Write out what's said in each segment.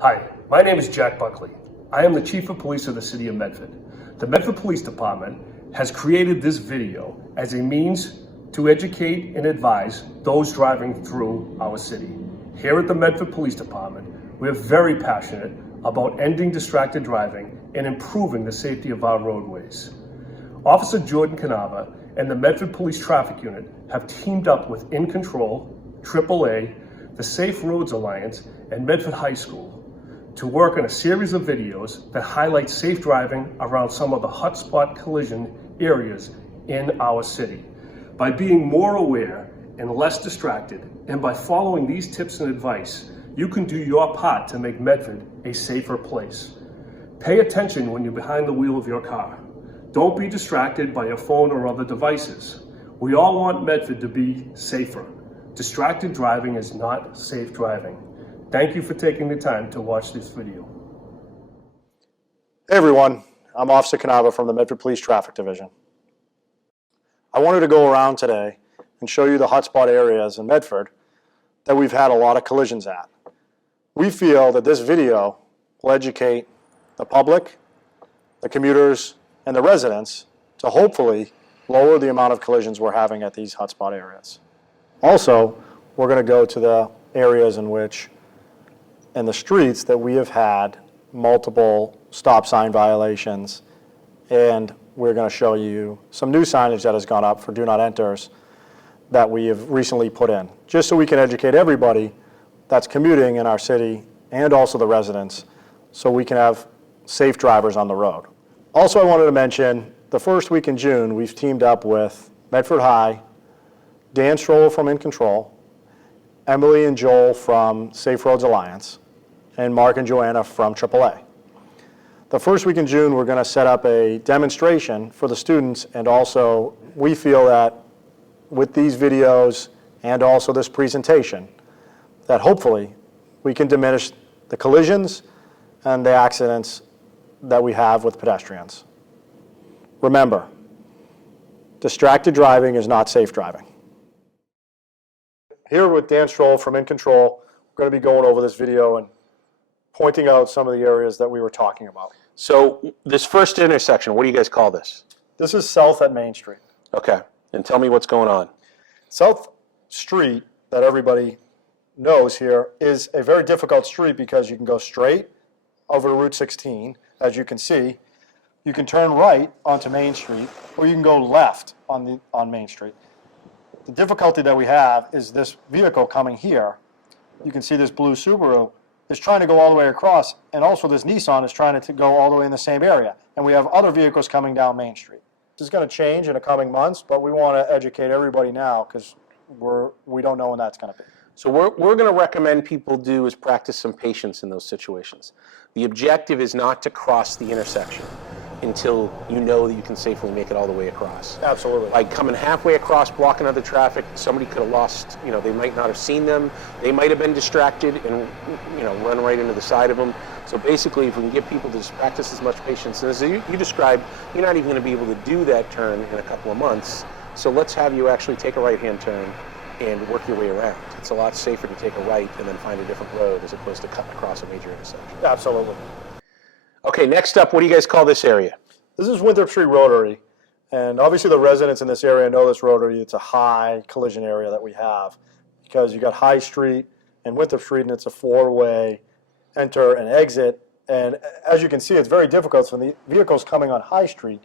Hi, my name is Jack Buckley. I am the Chief of Police of the City of Medford. The Medford Police Department has created this video as a means to educate and advise those driving through our city. Here at the Medford Police Department, we are very passionate about ending distracted driving and improving the safety of our roadways. Officer Jordan Cannava and the Medford Police Traffic Unit have teamed up with In Control, AAA, the Safe Roads Alliance, and Medford High School to work on a series of videos that highlight safe driving around some of the hotspot collision areas in our city. By being more aware and less distracted, and by following these tips and advice, you can do your part to make Medford a safer place. Pay attention when you're behind the wheel of your car. Don't be distracted by your phone or other devices. We all want Medford to be safer. Distracted driving is not safe driving. Thank you for taking the time to watch this video. Hey everyone, I'm Officer Cannava from the Medford Police Traffic Division. I wanted to go around today and show you the hotspot areas in Medford that we've had a lot of collisions at. We feel that this video will educate the public, the commuters, and the residents to hopefully lower the amount of collisions we're having at these hotspot areas. Also, we're going to go to the areas in the streets that we have had multiple stop sign violations, and we're going to show you some new signage that has gone up for do not enters that we have recently put in, just so we can educate everybody that's commuting in our city and also the residents, so we can have safe drivers on the road. Also, I wanted to mention the first week in June, we've teamed up with Medford High, Dan Strollo from In Control, Emily and Joel from Safe Roads Alliance, and Mark and Joanna from AAA. The first week in June, we're going to set up a demonstration for the students, and also we feel that with these videos and also this presentation, that hopefully we can diminish the collisions and the accidents that we have with pedestrians. Remember, distracted driving is not safe driving. Here with Dan Strollo from In Control, we're going to be going over this video and pointing out some of the areas that we were talking about. So this first intersection, what do you guys call this? This is South at Main Street. Okay, and tell me what's going on. South Street, that everybody knows here, is a very difficult street because you can go straight over Route 16, as you can see. You can turn right onto Main Street, or you can go left on Main Street. The difficulty that we have is this vehicle coming here. You can see this blue Subaru is trying to go all the way across, and also this Nissan is trying to go all the way in the same area. And we have other vehicles coming down Main Street. This is going to change in the coming months, but we want to educate everybody now because we don't know when that's going to be. So what we're going to recommend people do is practice some patience in those situations. The objective is not to cross the intersection until you know that you can safely make it all the way across. Absolutely. By coming halfway across, blocking other traffic, somebody could have lost, they might not have seen them, they might have been distracted and, run right into the side of them. So basically, if we can get people to just practice as much patience, and as you described, you're not even going to be able to do that turn in a couple of months. So let's have you actually take a right-hand turn and work your way around. It's a lot safer to take a right and then find a different road as opposed to cutting across a major intersection. Absolutely. Okay, next up, what do you guys call this area? This is Winthrop Street Rotary, and obviously the residents in this area know this rotary. It's a high collision area that we have because you got High Street and Winthrop Street, and it's a four-way enter and exit. And as you can see, it's very difficult. So when the vehicles coming on High Street,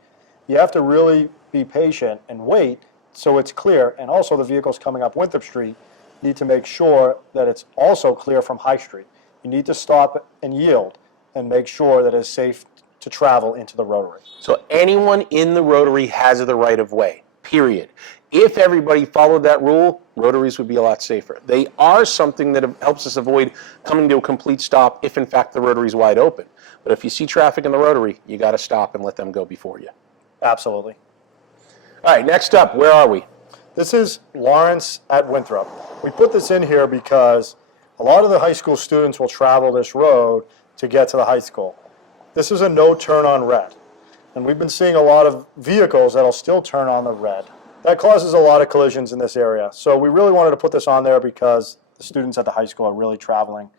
you have to really be patient and wait so it's clear. And also the vehicles coming up Winthrop Street need to make sure that it's also clear from High Street. You need to stop and yield and make sure that it's safe to travel into the rotary. So anyone in the rotary has the right of way, period. If everybody followed that rule, rotaries would be a lot safer. They are something that helps us avoid coming to a complete stop if in fact the rotary is wide open. But if you see traffic in the rotary, you got to stop and let them go before you. Absolutely. All right, next up, where are we? This is Lawrence at Winthrop. We put this in here because a lot of the high school students will travel this road to get to the high school. This is a no turn on red. And we've been seeing a lot of vehicles that'll still turn on the red. That causes a lot of collisions in this area. So we really wanted to put this on there because the students at the high school are really traveling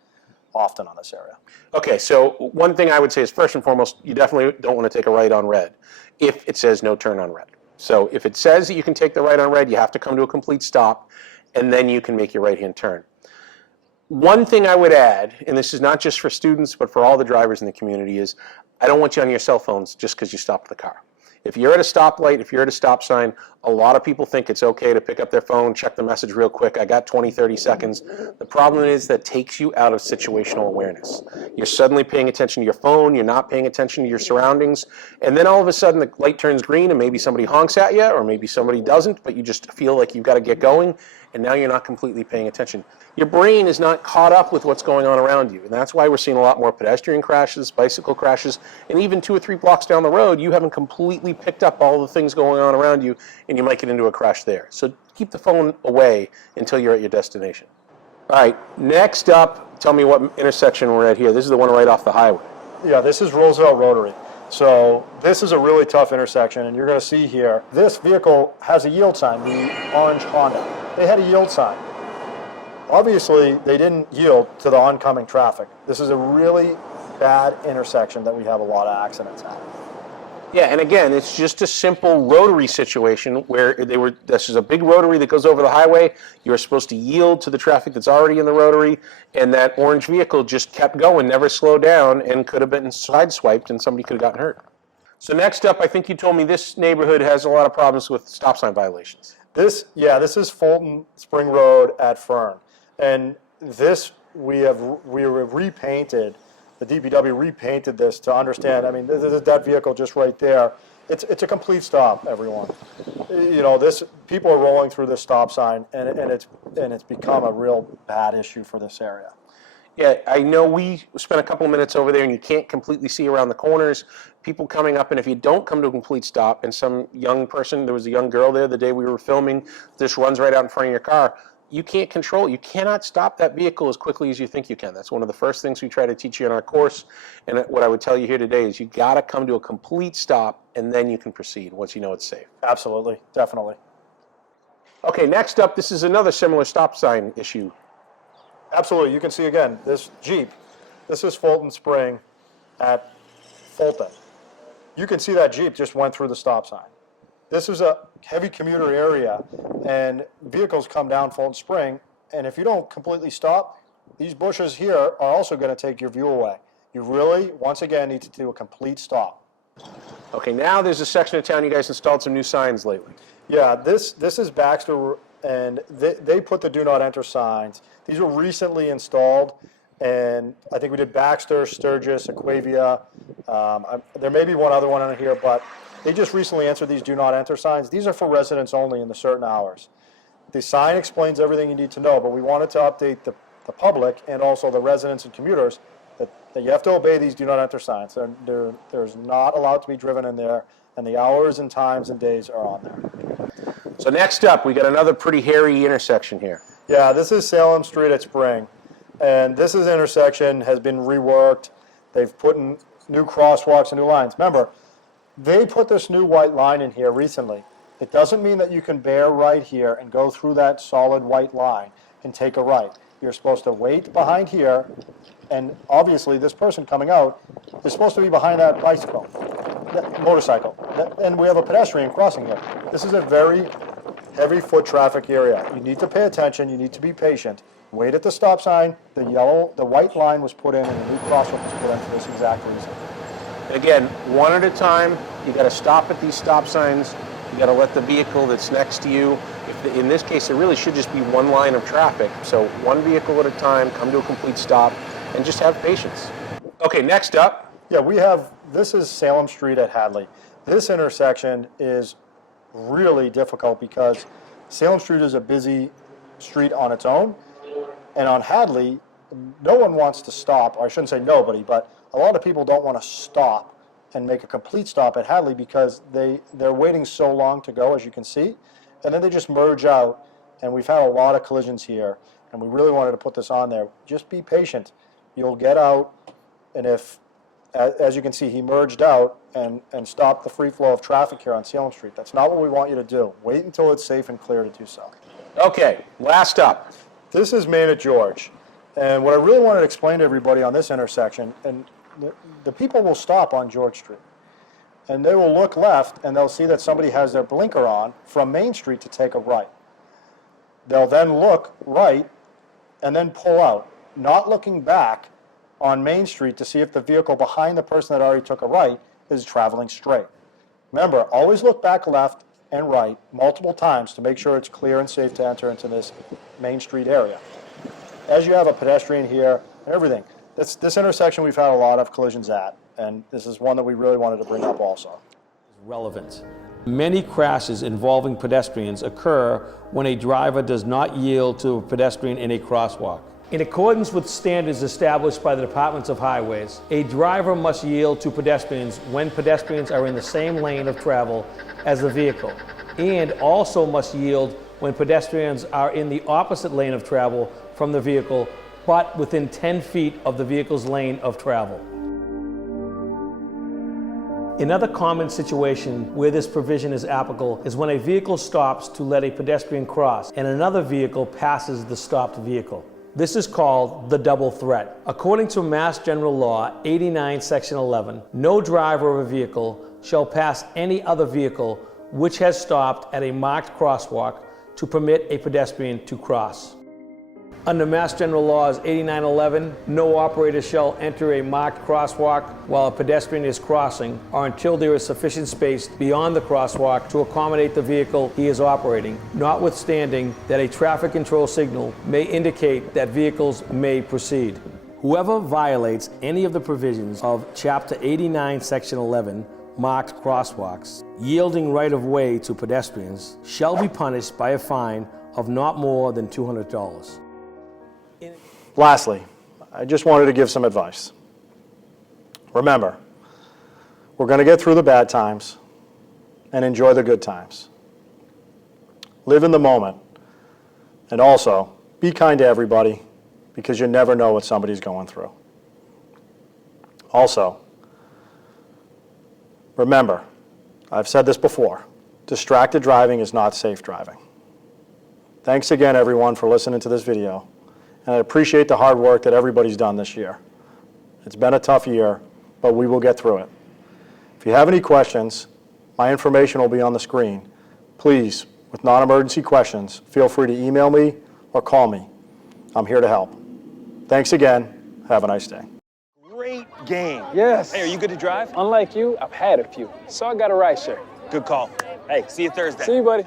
often on this area. Okay, so one thing I would say is first and foremost, you definitely don't want to take a right on red if it says no turn on red. So if it says that you can take the right on red, you have to come to a complete stop, and then you can make your right-hand turn. One thing I would add, and this is not just for students, but for all the drivers in the community, is I don't want you on your cell phones just because you stopped the car. If you're at a stoplight, if you're at a stop sign, a lot of people think it's okay to pick up their phone, check the message real quick. I got 20, 30 seconds. The problem is that takes you out of situational awareness. You're suddenly paying attention to your phone, you're not paying attention to your surroundings, and then all of a sudden the light turns green and maybe somebody honks at you, or maybe somebody doesn't, but you just feel like you've got to get going, and now you're not completely paying attention. Your brain is not caught up with what's going on around you, and that's why we're seeing a lot more pedestrian crashes, bicycle crashes, and even 2 or 3 blocks down the road, you haven't completely picked up all the things going on around you, and you might get into a crash there. So keep the phone away until you're at your destination. All right, next up, tell me what intersection we're at here. This is the one right off the highway. Yeah, this is Roosevelt Rotary. So this is a really tough intersection, and you're going to see here, this vehicle has a yield sign, the orange Honda. They had a yield sign. Obviously, they didn't yield to the oncoming traffic. This is a really bad intersection that we have a lot of accidents at. Yeah, and again, it's just a simple rotary situation where this is a big rotary that goes over the highway. You're supposed to yield to the traffic that's already in the rotary, and that orange vehicle just kept going, never slowed down, and could have been sideswiped, and somebody could have gotten hurt. So next up, I think you told me this neighborhood has a lot of problems with stop sign violations. This is Fulton Spring Road at Fern. And this, we have repainted, the DPW repainted this to understand. I mean, this is that vehicle just right there. It's a complete stop, everyone. You know, people are rolling through this stop sign, and it's become a real bad issue for this area. Yeah, I know we spent a couple of minutes over there, and you can't completely see around the corners. People coming up, and if you don't come to a complete stop, and some young person, there was a young girl there the day we were filming, just runs right out in front of your car, you can't control it. You cannot stop that vehicle as quickly as you think you can. That's one of the first things we try to teach you in our course. And what I would tell you here today is you got to come to a complete stop, and then you can proceed once you know it's safe. Absolutely, definitely. Okay, next up, this is another similar stop sign issue. Absolutely. You can see again, this Jeep, this is Fulton Spring at Fulton. You can see that Jeep just went through the stop sign. This is a heavy commuter area, and vehicles come down Fulton Spring, and if you don't completely stop, these bushes here are also going to take your view away. You really, once again, need to do a complete stop. Okay, now there's a section of town you guys installed some new signs lately. Yeah, this is Baxter, and they put the do not enter signs. These were recently installed, and I think we did Baxter, Sturgis, Aquavia. There may be one other one in here, but they just recently entered these do not enter signs. These are for residents only in the certain hours. The sign explains everything you need to know, but we wanted to update the public and also the residents and commuters that you have to obey these do not enter signs. There's not allowed to be driven in there, and the hours and times and days are on there. So next up, we got another pretty hairy intersection here. Yeah, this is Salem Street at Spring, and this intersection has been reworked. They've put in new crosswalks and new lines. Remember, they put this new white line in here recently. It doesn't mean that you can bear right here and go through that solid white line and take a right. You're supposed to wait behind here, and obviously this person coming out is supposed to be behind that motorcycle. And we have a pedestrian crossing here. This is a very heavy foot traffic area. You need to pay attention, you need to be patient. Wait at the stop sign. The white line was put in, and the new crosswalk was put in for this exact reason. Again, one at a time. You got to stop at these stop signs. You got to let the vehicle that's next to you. In this case, there really should just be one line of traffic. So one vehicle at a time, come to a complete stop, and just have patience. Okay, next up. Yeah, this is Salem Street at Hadley. This intersection is really difficult because Salem Street is a busy street on its own, and on Hadley, no one wants to stop, or I shouldn't say nobody, but a lot of people don't want to stop and make a complete stop at Hadley because they're waiting so long to go, as you can see, and then they just merge out, and we've had a lot of collisions here, and we really wanted to put this on there. Just be patient. You'll get out, and if, as you can see, he merged out and stopped the free flow of traffic here on Salem Street. That's not what we want you to do. Wait until it's safe and clear to do so. Okay, last up. This is Main at George. And what I really wanted to explain to everybody on this intersection, and the people will stop on George Street, and they will look left, and they'll see that somebody has their blinker on from Main Street to take a right. They'll then look right and then pull out, not looking back on Main Street to see if the vehicle behind the person that already took a right is traveling straight. Remember, always look back left and right multiple times to make sure it's clear and safe to enter into this Main Street area. As you have a pedestrian here and everything, this intersection we've had a lot of collisions at, and this is one that we really wanted to bring up also. Relevant. Many crashes involving pedestrians occur when a driver does not yield to a pedestrian in a crosswalk. In accordance with standards established by the Departments of Highways, a driver must yield to pedestrians when pedestrians are in the same lane of travel as the vehicle, and also must yield when pedestrians are in the opposite lane of travel from the vehicle, but within 10 feet of the vehicle's lane of travel. Another common situation where this provision is applicable is when a vehicle stops to let a pedestrian cross and another vehicle passes the stopped vehicle. This is called the double threat. According to Mass General Law 89, Section 11, no driver of a vehicle shall pass any other vehicle which has stopped at a marked crosswalk to permit a pedestrian to cross. Under Mass General Laws 8911, no operator shall enter a marked crosswalk while a pedestrian is crossing or until there is sufficient space beyond the crosswalk to accommodate the vehicle he is operating, notwithstanding that a traffic control signal may indicate that vehicles may proceed. Whoever violates any of the provisions of Chapter 89, Section 11, marked crosswalks, yielding right-of-way to pedestrians, shall be punished by a fine of not more than $200. Lastly, I just wanted to give some advice. Remember, we're going to get through the bad times and enjoy the good times. Live in the moment, and also be kind to everybody because you never know what somebody's going through. Also, remember, I've said this before, distracted driving is not safe driving. Thanks again, everyone, for listening to this video. And I appreciate the hard work that everybody's done this year. It's been a tough year, but we will get through it. If you have any questions, my information will be on the screen. Please, with non-emergency questions, feel free to email me or call me. I'm here to help. Thanks again. Have a nice day. Great game. Yes. Hey, are you good to drive? Unlike you, I've had a few, so I got a ride share. Good call. Hey, see you Thursday. See you, buddy.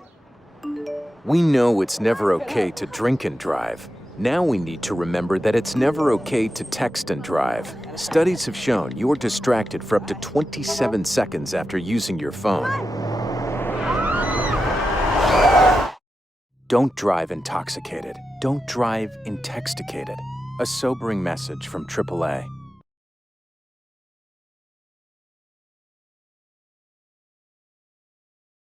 We know it's never okay to drink and drive. Now we need to remember that it's never okay to text and drive. Studies have shown you're distracted for up to 27 seconds after using your phone. Don't drive intoxicated. Don't drive intoxicated. A sobering message from AAA.